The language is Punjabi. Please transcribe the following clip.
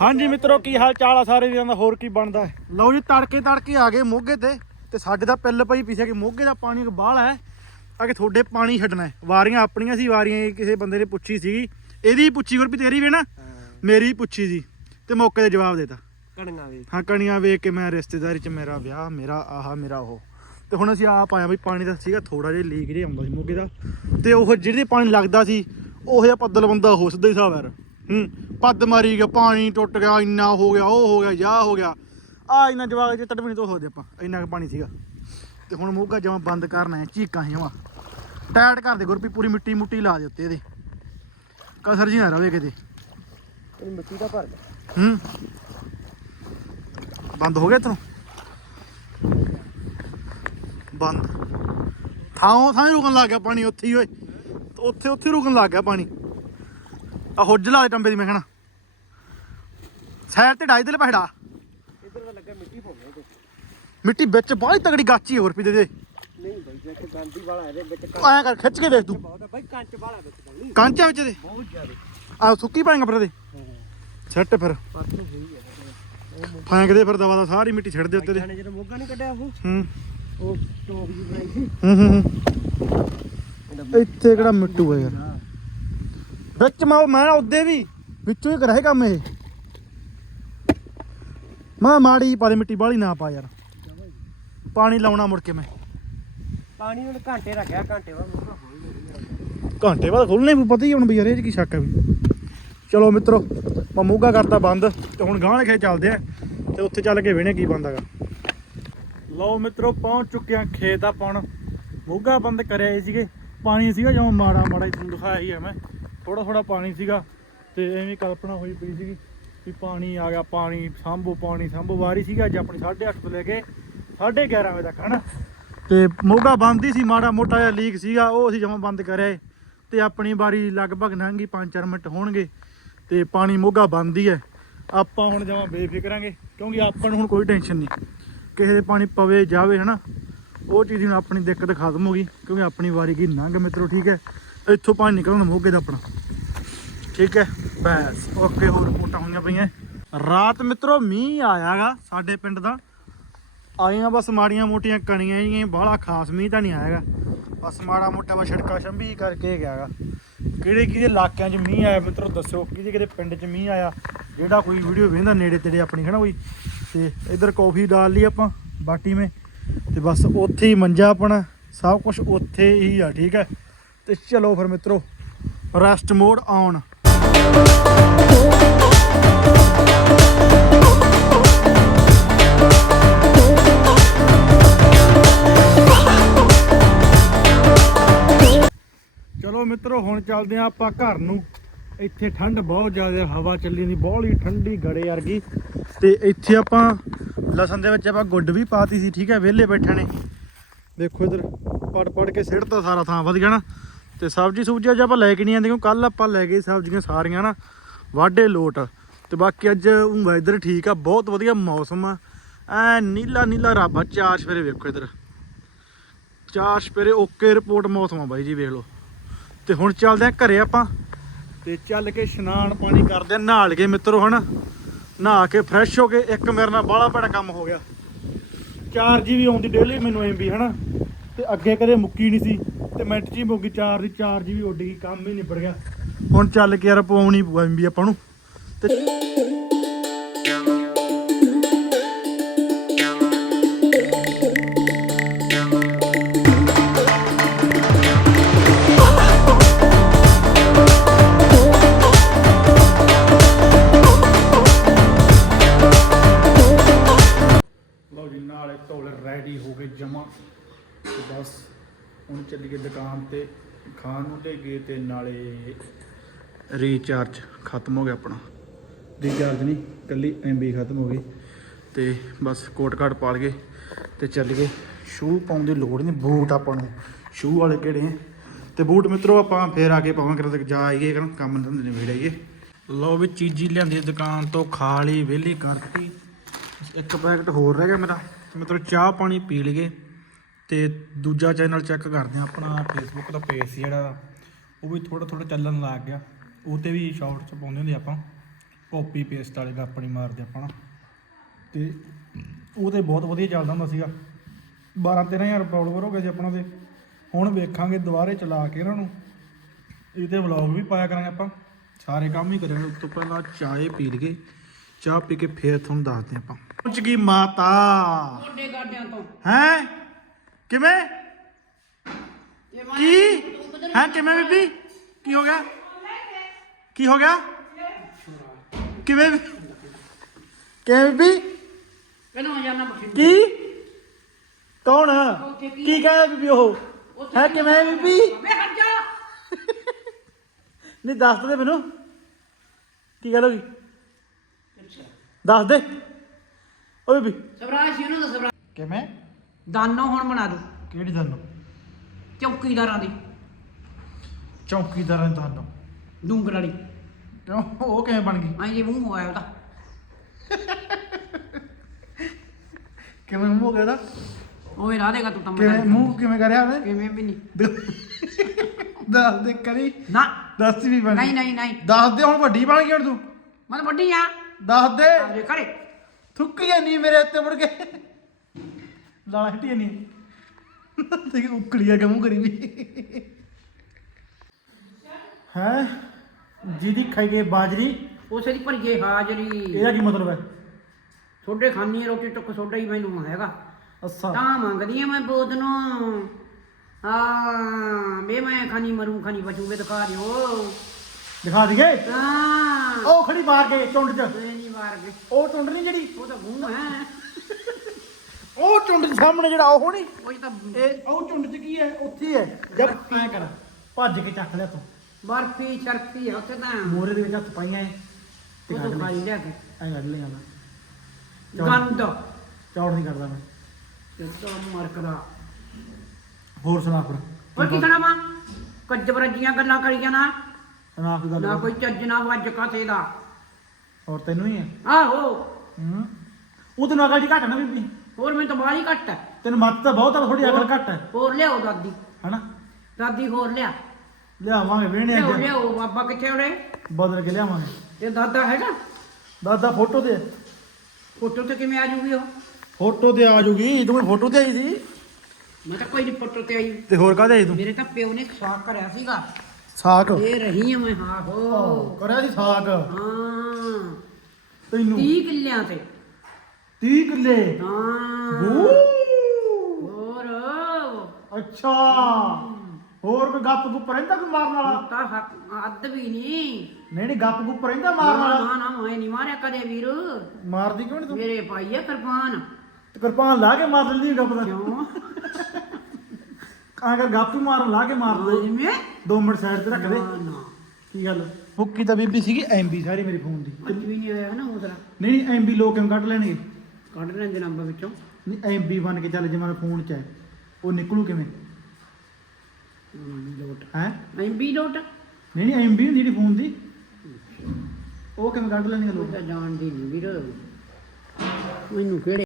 ਹਾਂਜੀ ਮਿੱਤਰੋ ਕੀ ਹਾਲ ਚਾਲ ਆ ਸਾਰੇ ਵੀਰਾਂ ਦਾ? ਹੋਰ ਕੀ ਬਣਦਾ ਹੈ? ਲਓ ਜੀ ਤੜਕੇ ਤੜਕੇ ਆ ਗਏ ਮੋਗੇ ਤੇ ਤੇ ਸਾਡੇ ਦਾ ਪਿੱਲ ਪਈ ਪਿਛੇ ਕਿ ਮੋਗੇ ਦਾ ਪਾਣੀ ਇੱਕ ਬਾਹਲ ਹੈ। ਆ ਕਿ ਤੁਹਾਡੇ ਪਾਣੀ ਛੱਡਣਾ ਹੈ। ਵਾਰੀਆਂ ਆਪਣੀਆਂ ਸੀ ਵਾਰੀਆਂ ਇਹ ਕਿਸੇ ਬੰਦੇ ਨੇ ਪੁੱਛੀ ਸੀਗੀ। ਇਹਦੀ ਪੁੱਛੀ ਗੁਰ ਵੀ ਤੇਰੀ ਵੀ ਨਾ? ਮੇਰੀ ਪੁੱਛੀ ਸੀ ਤੇ ਮੌਕੇ ਤੇ ਜਵਾਬ ਦੇਤਾ। ਕਣੀਆਂ ਵੇ ਹਾਂ ਕਣੀਆਂ ਵੇਖ ਕੇ ਮੈਂ ਰਿਸ਼ਤੇਦਾਰੀ ਚ ਮੇਰਾ ਵਿਆਹ ਮੇਰਾ ਆਹ ਮੇਰਾ ਉਹ। ਤੇ ਹੁਣ ਅਸੀਂ ਆਪ ਆਇਆ ਵੀ ਪਾਣੀ ਦਾ ਸੀਗਾ ਥੋੜਾ ਜਿਹਾ ਲੀਕ ਜਿਹਾ ਆਉਂਦਾ ਸੀ ਮੋਗੇ ਦਾ। ਤੇ ਉਹ ਜਿਹੜੇ ਪਾਣੀ ਲੱਗਦਾ ਸੀ ਉਹ ਜਿਹਾ ਪੱਦਲ ਬੰਦਾ ਹੋ ਸਿੱਧਾ ਹੀ ਹਿਸਾਬ ਯਾਰ। ਹੂੰ? ਪੱਦ ਮਾਰੀ ਗਿਆ ਪਾਣੀ ਟੁੱਟ ਗਿਆ ਇੰਨਾ ਹੋ ਗਿਆ ਉਹ ਹੋ ਗਿਆ ਜਾ ਹੋ ਗਿਆ। ਆ ਇੰਨਾ ਜਵਾਗ ਜੇ ਤੜਵਣੀ ਤੋਂ ਹੋਦੇ ਆਪਾਂ ਇੰਨਾ ਕੁ ਪਾਣੀ ਸੀਗਾ। ਤੇ ਹੁਣ ਮੋਗਾ ਜਮਾ ਬੰਦ ਕਰਨਾ ਹੈ ਚੀਕਾਂ ਹੀ ਜਮਾਂ ਟਾਇਟ ਕਰ ਦੇ ਗੁਰਪੀ ਪੂਰੀ ਮਿੱਟੀ ਮੁੱਟੀ ਲਾ ਦੇ ਉੱਤੇ ਇਹਦੇ। ਕਸਰ ਜੀ ਨਾ ਰਵੇ ਕਿਤੇ। ਮਿੱਟੀ ਦਾ ਭਰ ਗਿਆ ਹੂੰ? ਬੰਦ ਹੋ ਗਿਆ ਤੂੰ ਬੰਦ। ਥਾਂ ਥਾਂ ਰੁਕਣ ਲੱਗ ਗਿਆ ਪਾਣੀ ਉੱਥੇ ਹੀ ਓਏ। ਉੱਥੇ ਉੱਥੇ ਰੁਕਣ ਲੱਗ ਗਿਆ ਪਾਣੀ। ਆ ਹੁੱਜ ਲਾ ਦੇ ਟੰਬੇ ਦੀ ਮੈਂ ਕਹਣਾ। ਸਾਈਡ ਤੇ ਡਾਈ ਦੇ ਲੈ ਪਹੜਾ ਇੱਧਰ ਤਾਂ ਲੱਗਾ ਮਿੱਟੀ ਪਾਉਂਦੇ ਤੇ। ਮਿੱਟੀ ਵਿੱਚ ਬਾਹਲੀ ਤਗੜੀ ਗਾਚੀ ਹੋਰ ਪੀ ਦੇ ਦੇ। ਨਹੀਂ ਬਾਈ ਜੇ ਕਿ ਗਾਂਧੀ ਵਾਲਾ ਇਹਦੇ ਵਿੱਚ ਐਂ ਕਰ ਖਿੱਚ ਕੇ ਦੇਖ ਤੂੰ। ਬਹੁਤ ਆ ਬਾਈ ਕੰਚ ਵਾਲਾ ਵਿੱਚ ਬਾਈ ਕਾਂਚਾ ਵਿੱਚ ਦੇ। ਬਹੁਤ ਜ਼ਿਆਦਾ। ਆ ਸੁੱਕੀ ਪਾਏਗਾ ਫਿਰ ਦੇ ਸੈੱਟ ਫਿਰ। ਪਰਸੋਂ ਹੋਈ ਹੈ ਫੈਂਕ ਦੇ ਫਿਰ ਦਵਾ ਦਾ ਸਾਰੀ ਮਿੱਟੀ ਛੱਡ ਦੇ ਉੱਤੇ ਦੇ। ਜਾਨੇ ਜਦੋਂ ਮੋਗਾ ਨਹੀਂ ਕੱਢਿਆ ਉਹ। ਹੂੰ। ਉਹ ਟੋਪ ਜੀ ਬਣਾਈ ਸੀ। ਹੂੰ ਹੂੰ ਹੂੰ। ਇਹਦਾ ਇੱਥੇ ਕਿਹੜਾ ਮਿੱਟੂ ਹੈ ਯਾਰ। ਵਿੱਚ ਮੈਂ ਮੈਂ ਉਹਦੇ ਵੀ। ਵਿੱਚੋਂ ਹੀ ਕਰਾਏ ਕੰਮ ਇਹ। ਮੈਂ ਮਾੜੀ ਪਾ ਦੇ ਮਿੱਟੀ ਬਾਹਲੀ ਨਾ ਪਾ ਯਾਰ। ਪਾਣੀ ਲਾਉਣਾ ਮੁੜ ਕੇ ਮੈਂ। ਪਾਣੀ ਹੁਣ ਘੰਟੇ ਰੱਖਿਆ ਘੰਟੇ ਬਾਅਦ ਘੰਟੇ ਬਾਅਦ ਖੋਲਣੇ ਵੀ ਪਤਾ ਹੀ ਹੁਣ ਇਹ 'ਚ ਕੀ ਸ਼ੱਕ ਹੈ ਵੀ। ਚਲੋ ਮਿੱਤਰੋ ਮੈਂ ਮੋਗਾ ਕਰਤਾ ਬੰਦ ਤੇ ਹੁਣ ਗਾਂਹ ਲਿਖੇ ਚੱਲਦੇ ਆ ਤੇ ਉੱਥੇ ਚੱਲ ਕੇ ਵੇਣੇ ਕੀ ਬੰਦਾਗਾ ਲਓ ਮਿੱਤਰੋ ਪਹੁੰਚ ਚੁੱਕੇ ਆ ਖੇਤ ਆਪਾਂ ਹੁਣ। ਮੋਗਾ ਬੰਦ ਕਰਿਆ ਸੀਗੇ। ਪਾਣੀ ਸੀਗਾ ਜਿਵੇਂ ਮਾੜਾ ਮਾੜਾ ਤੁਹਾਨੂੰ ਦਿਖਾਇਆ ਹੀ ਆ ਮੈਂ। ਥੋੜਾ ਥੋੜਾ ਪਾਣੀ ਸੀਗਾ ਤੇ ਐਵੇਂ ਕਲਪਨਾ ਹੋਈ ਪਈ ਸੀਗੀ ਵੀ ਪਾਣੀ ਆ ਗਿਆ, ਪਾਣੀ, ਸਾਂਭੋ ਪਾਣੀ, ਸਾਂਭੋ ਵਾਰੀ ਸੀਗਾ, ਅੱਜ ਆਪਣੀ 8:30 ਤੋਂ ਲੈ ਕੇ 11:30 ਵਜੇ ਤੱਕ, ਹਨਾ? ਤੇ ਮੋਗਾ ਬੰਦ ਹੀ ਸੀ, ਮਾੜਾ ਮੋਟਾ ਜਿਹਾ ਲੀਕ ਸੀਗਾ, ਉਹ ਅਸੀਂ ਜਮਾਂ ਬੰਦ ਕਰਿਆ ਏ। ਤੇ ਆਪਣੀ ਵਾਰੀ ਲਗਭਗ ਲੰਘ ਗਈ 5-4 ਮਿੰਟ ਹੋਣਗੇ ਤੇ ਪਾਣੀ ਮੋਗਾ ਬੰਦ ਹੀ ਹੈ। ਆਪਾਂ ਹੁਣ ਜਮਾਂ ਬੇਫਿਕਰਾਂਗੇ, ਕਿਉਂਕਿ ਆਪਾਂ ਨੂੰ ਹੁਣ ਕੋਈ ਟੈਨਸ਼ਨ ਨਹੀਂ। ਕਿਸੇ ਦੇ ਪਾਣੀ ਪਵੇ, ਜਾਵੇ, ਹਨਾ? ਉਹ ਚੀਜ਼ ਨੂੰ ਆਪਣੀ ਦਿੱਕਤ ਖਤਮ ਹੋ ਗਈ, ਕਿਉਂਕਿ ਆਪਣੀ ਵਾਰੀ ਕੀ ਲੰਘ, ਮਿੱਤਰੋ, ਠੀਕ ਹੈ? ਇੱਥੋਂ ਪਾਣੀ ਨਿਕਲਣਾ ਮੋਗੇ ਦਾ ਆਪਣਾ। ਠੀਕ ਹੈ, ਬਸ, ਓਕੇ, ਹੋਰ ਰਿਪੋਰਟਾਂ ਹੋਈਆਂ ਪਈਆਂ। ਰਾਤ ਮਿੱਤਰੋ, ਮੀਂਹ ਆਇਆਗਾ ਸਾਡੇ ਪਿੰਡ ਦਾ। ਆਈਆਂ ਬਸ ਮਾੜੀਆਂ ਮੋਟੀਆਂ ਕਣੀਆਂ ਹੀ ਬਾਹਲਾ ਖਾਸ ਮੀਂਹ ਤਾਂ ਨਹੀਂ ਆਏਗਾ ਬਸ ਮਾੜਾ ਮੋਟਾ ਵਾ ਛਿੜਕਾ ਛੰਭੀ ਕਰਕੇ ਗਿਆਗਾ। ਕਿਹੜੇ ਕਿਹਦੇ ਇਲਾਕਿਆਂ 'ਚ ਮੀਂਹ ਆਇਆ ਮਿੱਤਰੋ, ਦੱਸੋ ਕਿਹਦੇ ਕਿਹਦੇ ਪਿੰਡ 'ਚ ਮੀਂਹ ਆਇਆ। ਜਿਹੜਾ ਕੋਈ ਵੀਡੀਓ ਵੇਖਦਾ ਨੇੜੇ ਤੇੜੇ ਆਪਣੀ, ਹਨਾ ਕੋਈ ਤੇ ਇਧਰ ਕੌਫੀ ਡਾਲ ਲਈ ਆਪਾਂ, ਬਾਟੀ ਮੇ। ਤੇ ਬਸ ਉੱਥੇ ਹੀ ਮੰਜਾ ਆਪਣਾ, ਸਭ ਕੁਝ ਉੱਥੇ ਹੀ ਆ, ਠੀਕ ਹੈ। ਤੇ ਚਲੋ ਫਿਰ ਮਿੱਤਰੋ ਰੈਸਟ ਮੋਡ ਆਨ ਚਲੋ ਮਿੱਤਰੋ, ਹੁਣ ਚੱਲਦੇ ਆ ਆਪਾਂ ਘਰ ਨੂੰ। ਇੱਥੇ ਠੰਡ ਬਹੁਤ ਜ਼ਿਆਦਾ ਹਵਾ ਚੱਲੀ ਦੀ ਬਹੁਤ ਹੀ ਠੰਡੀ ਗੜੇ ਵਰਗੀ। ਤੇ ਇੱਥੇ ਆਪਾਂ ਲਸਣ ਦੇ ਵਿੱਚ ਆਪਾਂ ਗੁੱਡ ਵੀ ਪਾਤੀ ਸੀ, ਠੀਕ ਹੈ, ਵਿਹਲੇ ਬੈਠੇ ਨੇ। ਦੇਖੋ ਇਧਰ ਪੜ ਪੜ ਕੇ ਸਿੱਟਤਾ ਸਾਰਾ ਥਾਂ ਵਧ ਗਿਆ ਨਾ। ਤੇ ਸਬਜ਼ੀ ਸੁਬਜ਼ੀ ਅੱਜ ਆਪਾਂ ਲੈ ਕੇ ਨਹੀਂ ਆਂਦੇ ਕਿਉਂ ਕੱਲ ਆਪਾਂ ਲੈ ਗਏ ਸਬਜ਼ੀਆਂ ਸਾਰੀਆਂ ਨਾ ਵਾਢੇ ਲੋਟ ਤੇ ਬਾਕੀ ਅੱਜ ਵੈਦਰ ਠੀਕ ਆ, ਬਹੁਤ ਵਧੀਆ ਮੌਸਮ ਆ। ਐ ਨੀਲਾ ਨੀਲਾ ਰੱਬ ਆ, ਚਾਰ ਸਵੇਰੇ ਵੇਖੋ ਇਧਰ। ਚਾਰ ਸਵੇਰੇ ਓਕੇ ਰਿਪੋਰਟ ਮੌਸਮ ਆ ਬਾਈ ਜੀ, ਵੇਖ ਲਓ। ਤੇ ਹੁਣ ਚੱਲਦੇ ਆ ਘਰੇ ਆਪਾਂ ਤੇ ਚੱਲ ਕੇ ਇਸ਼ਨਾਨ ਪਾਣੀ ਕਰਦੇ ਆ ਨਹਾ ਕੇ ਮਿੱਤਰੋ ਹਨਾ। ਨਹਾ ਕੇ ਫਰੈਸ਼ ਹੋ ਕੇ ਇੱਕ ਮੇਰੇ ਨਾਲ ਬਾਹਲਾ ਬੜਾ ਕੰਮ ਹੋ ਗਿਆ। ਚਾਰਜ ਵੀ ਆਉਂਦੀ ਡੇਲੀ ਮੈਨੂੰ ਐਮਬੀ ਹਨਾ। ਤੇ ਅੱਗੇ ਕਦੇ ਮੁੱਕੀ ਨਹੀਂ ਸੀ। ਤੇ ਮਿੰਟ ਮੁੱਕ ਗਈ ਚਾਰ ਦੀ ਚਾਰਜ ਵੀ ਉੱਡ ਗਈ ਕੰਮ ਹੀ ਨਿਬੜ ਗਿਆ। ਹੁਣ ਚੱਲ ਕੇ ਯਾਰ ਪਵਾਉਣੀ ਪਊ ਐਮਬੀ ਆਪਾਂ ਨੂੰ। ਤੇ ਲਓ ਜੀ ਨਾਲੇ ਧੌਲੇ ਰੈਡੀ ਹੋ ਗਏ ਜਮਾ। ਤੇ ਬਸ। ਹੁਣ ਚੱਲੀਏ ਦੁਕਾਨ ਤੇ। ਖਾਣ ਨੂੰ ਲੈ ਗਏ ਤੇ ਨਾਲੇ ਰੀਚਾਰਜ ਖਤਮ ਹੋ ਗਿਆ ਆਪਣਾ। ਰੀਚਾਰਜ ਨਹੀਂ, ਕੱਲੀ ਐਮਬੀ ਖਤਮ ਹੋ ਗਈ। ਤੇ ਬਸ ਕੋਟ ਕਾਰਡ ਪਾ ਲਏ ਤੇ ਚੱਲ ਗਏ ਸ਼ੂ ਪਾਉਣ ਦੀ ਲੋੜ ਨਹੀਂ, ਬੂਟ ਆਪਾਂ ਨੂੰ। ਸ਼ੂ ਵਾਲੇ ਕਿਹੜੇ ਆ? ਤੇ ਬੂਟ ਮਿੱਤਰੋ, ਆਪਾਂ ਫੇਰ ਆ ਕੇ ਪਾਵਾਂਗੇ ਤੇ ਜਾ ਆਈਏ ਕਰਨ ਕੰਮ ਧੰਦੇ ਨੇ ਵੇੜਾਈਏ ਲਓ ਵੀ ਚੀਜ਼ੀ ਲਿਆਂਦੀ ਦੁਕਾਨ ਤੋਂ ਖਾ ਲਈ ਵਿਹਲੀ ਕਰਤੀ ਇੱਕ ਪੈਕਟ ਹੋਰ ਰਹਿ ਗਿਆ ਮੇਰਾ। ਮਤਲਬ ਚਾਹ ਪਾਣੀ ਪੀ ਲਈਏ। ਤੇ ਦੂਜਾ ਚੈਨਲ ਚੈੱਕ ਕਰਦੇ ਆ ਆਪਣਾ ਫੇਸਬੁੱਕ ਦਾ ਪੇਜ ਸੀ ਜਿਹੜਾ ਉਹ ਵੀ ਥੋੜਾ ਥੋੜਾ ਚੱਲਣ ਲੱਗ ਗਿਆ। ਉਹ ਤੇ ਵੀ ਸ਼ਾਰਟਸ ਪਾਉਂਦੇ ਹੁੰਦੇ ਆਪਾਂ ਕਾਪੀ ਪੇਸਟ ਵਾਲੇ ਗੱਪ ਨਹੀਂ ਮਾਰਦੇ ਆਪਾਂ ਤੇ ਉਹ ਤੇ ਬਹੁਤ ਵਧੀਆ ਚੱਲਦਾ ਹੁੰਦਾ ਸੀਗਾ। 12 13000 ਫਾਲੋਵਰ ਹੋ ਗਏ ਸੀ ਆਪਣਾ ਤੇ। ਹੁਣ ਵੇਖਾਂਗੇ ਦੁਬਾਰੇ ਚਲਾ ਕੇ ਇਹਨਾਂ ਨੂੰ। ਇਹਦੇ ਵਲੌਗ ਵੀ ਪਾਇਆ ਕਰਾਂਗੇ ਆਪਾਂ। ਸਾਰੇ ਕੰਮ ਹੀ ਕਰਾਂਗੇ। ਉਸ ਤੋਂ ਪਹਿਲਾਂ ਚਾਹ ਪੀ ਲਈਏ। ਚਾਹ ਪੀ ਕੇ ਫੇਰ ਤੁਹਾਨੂੰ ਦੱਸਦੇ ਆਪਾਂ। ਪਹੁੰਚ ਗਈ ਮਾਤਾ। ਵੱਡੇ ਗਾਡਿਆਂ ਤੋਂ। ਹੈ? ਕਿਵੇਂ? ਕੀ? ਹੈ ਕਿਵੇਂ ਬੀਬੀ? ਕੀ ਹੋ ਗਿਆ? ਕੀ ਹੋ ਗਿਆ? ਕਿਵੇਂ ਕਿਵੇਂ ਬੀਬੀ? ਕਹਿੰਦਾ ਜਾਣਾ ਬਠਿੰਡੇ? ਕੀ? ਕੌਣ? ਕੀ ਕਹਿੰਦਾ ਬੀਬੀ ਉਹ? ਹੈ ਕਿਵੇਂ ਬੀਬੀ? ਮੈਂ ਹਟ ਜਾ। ਨਹੀਂ ਦੱਸ ਦੇ ਮੈਨੂੰ। ਕੀ ਗੱਲ ਹੋ ਗਈ? ਦੱਸ ਦੇ। ਓ ਬੀਬੀ। ਸਵਰਾਜ ਸੀ ਉਹਨਾਂ ਦਾ ਸਵਰਾਜ ਕਿਵੇਂ? ਦਾਨੋ ਹੁਣ ਬਣਾ ਦੂ। ਕਿਹੜੀ ਤੁਹਾਨੂੰ ਚੌਕੀਦਾਰਾਂ ਦੀ। ਚੌਕੀਦਾਰਾਂ ਤੁਹਾਨੂੰ ਡੂੰਗਰ ਵਾਲੀ। ਕਿਉਂ? ਉਹ ਕਿਵੇਂ ਬਣ ਗਈ? ਐਂ ਜੇ ਮੂੰਹ ਹੋਇਆ ਉਹਦਾ। ਕਿਵੇਂ ਮੂੰਹ ਹੋ ਗਿਆ ਉਹਦਾ ਓਏ ਰਾ ਦੇਗਾ ਤੂੰ ਤਾਂ ਕਿਵੇਂ ਮੈਂ ਮੂੰਹ ਕਿਵੇਂ ਕਰਿਆ ਉਹਨੇ? ਕਿਵੇਂ ਵੀ ਨਹੀਂ। ਦੱਸ ਦੇ ਕਰੀ। ਨਾ। ਦੱਸ ਵੀ ਬਣ ਨਹੀਂ ਨਹੀਂ ਨਹੀਂ। ਦੱਸ ਦੇ ਹੁਣ ਵੱਡੀ ਬਣ ਗਈ ਹੁਣ ਤੂੰ। ਮੈਂ ਵੱਡੀ ਆ। ਦੱਸ ਦੇ। ਕਰੇ ਥੁੱਕੀ ਨਹੀਂ ਮੇਰੇ ਉੱਤੇ ਮੁੜ ਕੇ। ਲਾਲਾ ਹੱਟੀ ਨਹੀਂ। ਤੇ ਉਕੜੀਆ ਕੇ ਮੂੰਹ ਕਰੀ ਵੀ। ਹੈ? ਜਿਹਦੀ ਖਾਈਏ ਬਾਜਰੀ। ਉਸੇ ਦੀ ਭਰੀਏ ਹਾਜ਼ਰੀ। ਇਹਦਾ ਕੀ ਮਤਲਬ ਹੈ? ਛੋਡੇ ਖਾਨੀ ਆ ਰੋਟੀ ਟੁੱਕ ਛੋਡਾ ਹੀ ਮੈਨੂੰ ਹੈਗਾ। ਅੱਛਾ। ਤਾਂ ਮੰਗਦੀ ਆ ਮੈਂ ਬੋਧ ਨੂੰ ਹਾਂ ਵੇ ਮੈਂ ਖਾਨੀ ਮਰੂ ਖਾਨੀ ਬਚੂ ਵੇ ਦਿਖਾ ਦਿਓ। ਦਿਖਾ ਦਈਏ? ਹਾਂ। ਉਹ ਖੜੀ ਮਾਰ ਕੇ ਚੁੰਡ ਚ। ਨਹੀਂ ਮਾਰ ਗਏ ਉਹ ਚੁੰਡ ਨਹੀਂ ਜਿਹੜੀ? ਉਹ ਤਾਂ ਗੂੰ ਹੈ। ਉਹ ਚੁੰਡ ਦੇ ਸਾਹਮਣੇ ਜਿਹੜਾ ਉਹ ਨਹੀਂ। ਉਹ ਤਾਂ ਇਹ ਉਹ ਚੁੰਡ ਚ ਕੀ ਹੈ? ਉੱਥੇ ਹੈ ਜਦ ਐ ਕਰ। ਭੱਜ ਕੇ ਚੱਕ ਲਿਆ ਤੂੰ। ਬਰਫੀ ਚਰਫੀ ਆ ਉੱਥੇ ਤਾਂ ਮੋਰੇ ਦੇ ਵਿੱਚ ਹੱਥ ਪਾਈਆਂ ਐ। ਤੇ ਉਹ ਖਾਈ ਲਿਆ ਕੇ। ਐ ਕੱਢ ਲਿਆ ਮੈਂ ਗੰਦ। ਚੌੜ ਨਹੀਂ ਕਰਦਾ ਮੈਂ। ਕਿੱਦਾਂ ਮਰਕਦਾ। ਹੋਰ ਸੁਣਾ ਫਿਰ। ਹੋਰ ਕੀ ਖਾਣਾ ਵਾ ਕੱਜ ਬਰਜੀਆਂ ਗੱਲਾਂ ਕਰੀ ਜਾਣਾ। ਸੁਣਾ ਕੋਈ ਗੱਲ ਨਾ ਕੋਈ ਚੱਜ ਨਾ ਵੱਜ ਕਾਥੇ ਦਾ। ਹੋਰ ਤੈਨੂੰ ਹੀ ਹੈ। ਆਹੋ। ਹੂੰ। ਉਹ ਤੈਨੂੰ ਜੀ ਘੱਟ ਨਾ ਬੀਬੀ। ਹੋਰ ਮੈਨੂੰ ਤਾਂ ਬਾਹਲੀ ਘੱਟ ਹੈ। ਤੈਨੂੰ ਮੱਤ ਤਾਂ ਬਹੁਤ ਆ ਥੋੜੀ ਅਕਲ ਘੱਟ ਹੈ। ਹੋਰ ਲਿਆਓ ਦਾਦੀ। ਹਨਾ? ਦਾਦੀ ਹੋਰ ਲਿਆ। ਲਿਆਵਾਂਗੇ ਵੇਹਣੇ ਲਿਆਓ ਅੱਜ। ਲਿਆਓ ਬਾਬਾ ਕਿੱਥੇ ਉਹਨੇ ਬਦਲ ਕੇ ਲਿਆਵਾਂਗੇ। ਤੇ ਦਾਦਾ ਹੈਗਾ? ਦਾਦਾ ਫੋਟੋ ਦੇ। ਫੋਟੋ ਤੇ ਕਿਵੇਂ ਆ ਜੂਗੀ ਉਹ? ਫੋਟੋ ਤੇ ਆ ਜੂਗੀ। ਤੂੰ ਫੋਟੋ ਤੇ ਆਈ ਸੀ? ਮੈਂ ਤਾਂ ਕੋਈ ਨਹੀਂ ਫੋਟੋ ਤੇ ਆਈ। ਤੇ ਹੋਰ ਕਾਹਦੇ ਆਈ ਤੂੰ? ਮੇਰੇ ਤਾਂ ਪਿਓ ਨੇ ਸਾਕ ਕਰਿਆ ਸੀਗਾ। ਸਾਕ? ਇਹ ਰਹੀ ਆ ਮੈਂ ਹਾਂ ਹੋ ਕਰਿਆ ਸੀ ਸਾਕ? ਹਾਂ। ਤੈਨੂੰ? 30 ਕਿੱਲਿਆਂ ਤੇ। 30 ਕਿੱਲੇ। ਹਾਂ। ਹੋਰ। ਅੱਛਾ। ਹੋਰ ਕੋਈ ਗੱਪ ਗੁੱਪ ਰਹਿੰਦਾ ਕੋਈ ਮਾਰਨ ਵਾਲਾ? ਤਾਂ ਹੱਕ ਅੱਧ ਵੀ ਨਹੀਂ ਨਹੀਂ ਨਹੀਂ ਗੱਪ ਗੁੱਪ ਰਹਿੰਦਾ ਮਾਰਨ ਨਾ ਵਾਲਾ? ਨਾ ਨਾ ਮੈਂ ਨਹੀਂ ਮਾਰਿਆ ਕਦੇ ਵੀਰ। ਮਾਰਦੀ ਕਿਉਂ ਨਹੀਂ ਤੂੰ? ਮੇਰੇ ਭਾਈ ਆ ਕਿਰਪਾਨ। ਤੇ ਕਿਰਪਾਨ ਲਾ ਕੇ ਮਾਰ ਲੈਂਦੀ ਗੱਪ ਦਾ। ਕਿਉਂ? ਆਂ ਕਰ ਗੱਪ ਹੀ ਮਾਰਨ ਲਾ ਕੇ ਮਾਰ ਦੇ ਜਿਵੇਂ। 2 ਮਿੰਟ ਸਾਈਡ ਤੇ ਰੱਖ ਦੇ। ਨਾ ਨਾ। ਕੀ ਗੱਲ? ਫੁੱਕੀ ਤਾਂ ਬੀਬੀ ਸੀਗੀ ਐਮਬੀ ਸਾਰੀ ਮੇਰੇ ਫੋਨ ਦੀ। ਅੱਜ ਵੀ ਨਹੀਂ ਆਇਆ ਨਾ ਉਸਰਾ ਨਹੀਂ ਨਹੀਂ ਐਮਬੀ ਲੋਕ ਕਿਵੇਂ ਕੱਢ ਲੈਣਗੇ? ਕੱਢ ਲੈਂਦੇ ਨੰਬਰ ਵਿੱਚੋਂ। ਨਹੀਂ ਐਮਬੀ ਬਣ ਕੇ ਚੱਲ ਜੇ ਮੇਰਾ ਫੋਨ ਚ ਹੈ ਉਹ ਨਿਕਲੂ ਕਿਵੇਂ? ਲੋਟ। ਹੈ? ਐਮਬੀ ਲੋਟ। ਨਹੀਂ ਨਹੀਂ ਐਮਬੀ ਹੁੰਦੀ ਜਿਹੜੀ ਫੋਨ ਦੀ। ਉਹ ਕਿਵੇਂ ਕੱਢ ਲੈਣਗੇ ਲੋਕ ਤਾਂ ਜਾਣਦੀ ਨਹੀਂ ਵੀਰ। ਮੈਨੂੰ ਕਿਹੜੇ